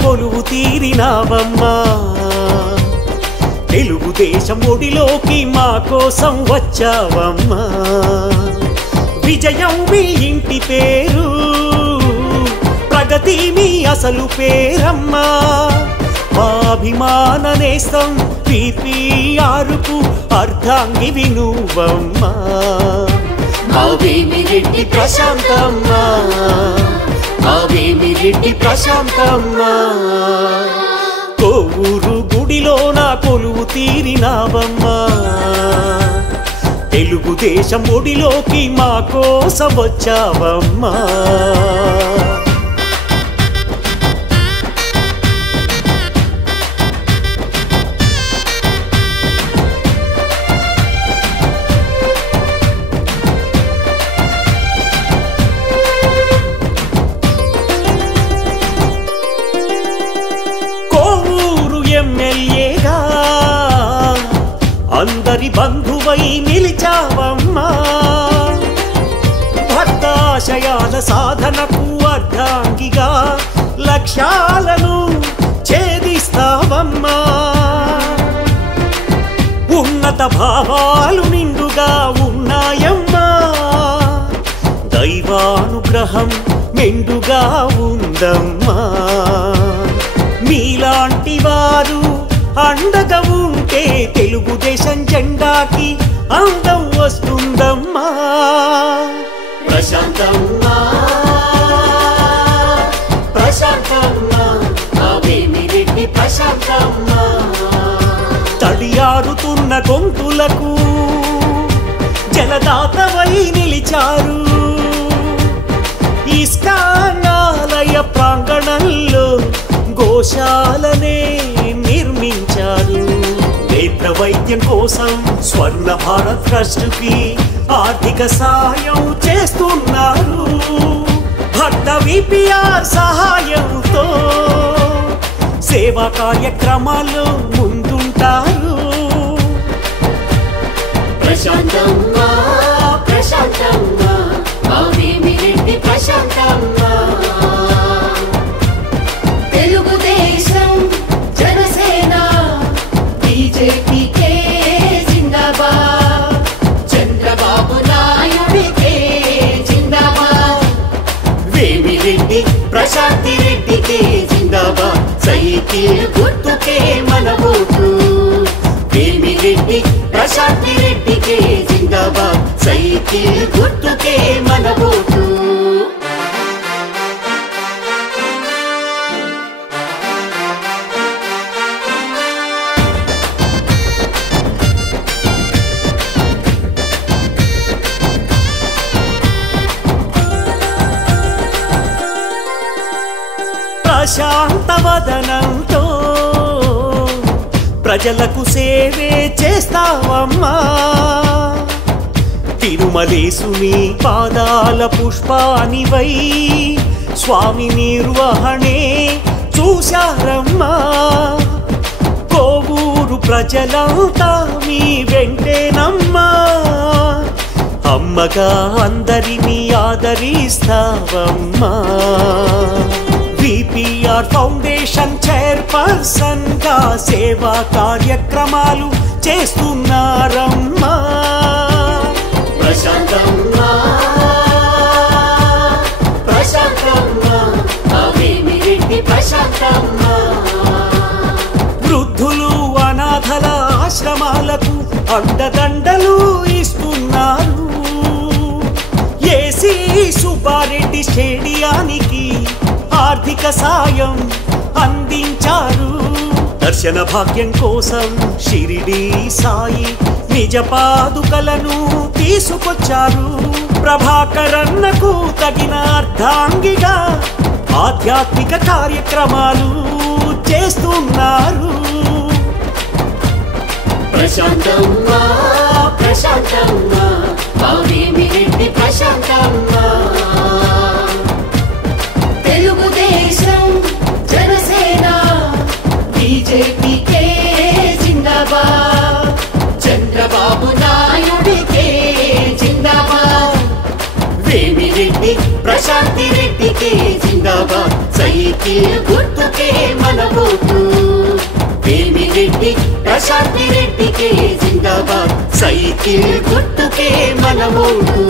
కొలువు తీరినావమ్మా తెలుగుదేశం ఒడిలోకి మా కోసం వచ్చావమ్మా విజయం మీ ఇంటి పేరు ప్రగతి మీ అసలు పేరమ్మా మా అభిమాన నేస్తం పీపీఆర్కు అర్ధాంగివి నువ్వమ్మా మా వేమిరెడ్డి ప్రశాంతమ్మా మా వేమిరెడ్డి ప్రశాంతమ్మా కోవూరు గుడిలో నా కొలువు తీరినావమ్మా తెలుగుదేశం ఒడిలోకి మా కోసం వచ్చావమ్మా అందరి బంధువై నిలిచావమ్మా భక్తాశయాల సాధనకు అర్ధాంగిగా లక్ష్యాలను ఛేదిస్తావమ్మా ఉన్నత భావాలు నిండుగా ఉన్నాయమ్మా దైవానుగ్రహం మెండుగా ఉందమ్మా మీలాంటి వారు అండగా ఉంటే తెలుగుదేశం జెండాకి అందం వస్తుందమ్మా ప్రశాంతమ్మా ప్రశాంతమ్మా మా వేమిరెడ్డి ప్రశాంతమ్మా తడియారుతున్న గొంతులకు జలదాతవై నిలిచారు ఇస్కానాలయ ప్రాంగణంలో గోశాలనే నిర్మించారు నేత్ర వైద్యం కోసం స్వర్ణ భారత్ ట్రస్ట్కి ఆర్థిక సాయం చేస్తున్నారు భక్త విపిఆర్ సహాయంతో సేవా కార్యక్రమాల్లో ముందుంటారు ప్రశాంతమ్మా ప్రశాంతమ్మా మా వేమిరెడ్డి ప్రశాంతమ్మా తెలుగుదేశం జనసేన బీజేపీకే జిందాబాద్ చంద్రబాబు నాయుడికే జిందాబాద్ వేమిరెడ్డి ప్రశాంతి రెడ్డికే జిందాబాద్ సైకిల్ గుర్తుకే మన ఓటు వేమిరెడ్డి ప్రశాంతి రెడ్డికే జిందాబాద్ సైకిల్ గుర్తుకే మన ఓటు ప్రశాంతవదనంతో ప్రజలకు సేవే చేస్తావమ్మా తిరుమలేసుని పాదాల పుష్పానివై స్వామి నిర్వహణే చూశారమ్మా కోవూరు ప్రజలంతా మీ వెంటేనమ్మా అమ్మగా అందరినీ ఆదరిస్తావమ్మా విపిఆర్ ఫౌండేషన్ చైర్పర్సన్ గా సేవా కార్యక్రమాలు చేస్తున్నారమ్మా ప్రశాంతమ్మా ప్రశాంతమ్మా మా వేమిరెడ్డి ప్రశాంతమ్మా వృద్ధులు అనాథల ఆశ్రమాలకు అండదండలు ఇస్తున్నారు ఏసీ సుబ్బారెడ్డి స్టేడియానికి ఆర్థిక సాయం అందించారు దర్శన భాగ్యం కోసం షిరిడి సాయి నిజ పాదుకలను తీసుకొచ్చారు ప్రభాకరన్నకు తగిన అర్ధాంగిగా ఆధ్యాత్మిక కార్యక్రమాలు చేస్తున్నారు ప్రశాంతమ్మా ప్రశాంతమ్మా మా వేమిరెడ్డి ప్రశాంతమ్మా తెలుగుదేశం జనసేన బీజేపీకే జిందాబాద్ చంద్రబాబు నాయుడికే జిందాబాద్ వేమిరెడ్డి ప్రశాంతి రెడ్డికే జిందాబాద్ జిందాబాద్ సైకిల్ గుర్తుకే మన ఓటు వేమిరెడ్డి ప్రశాంతి రెడ్డికే జిందాబాద్ సైకిల్ గుర్తుకే మన ఓటు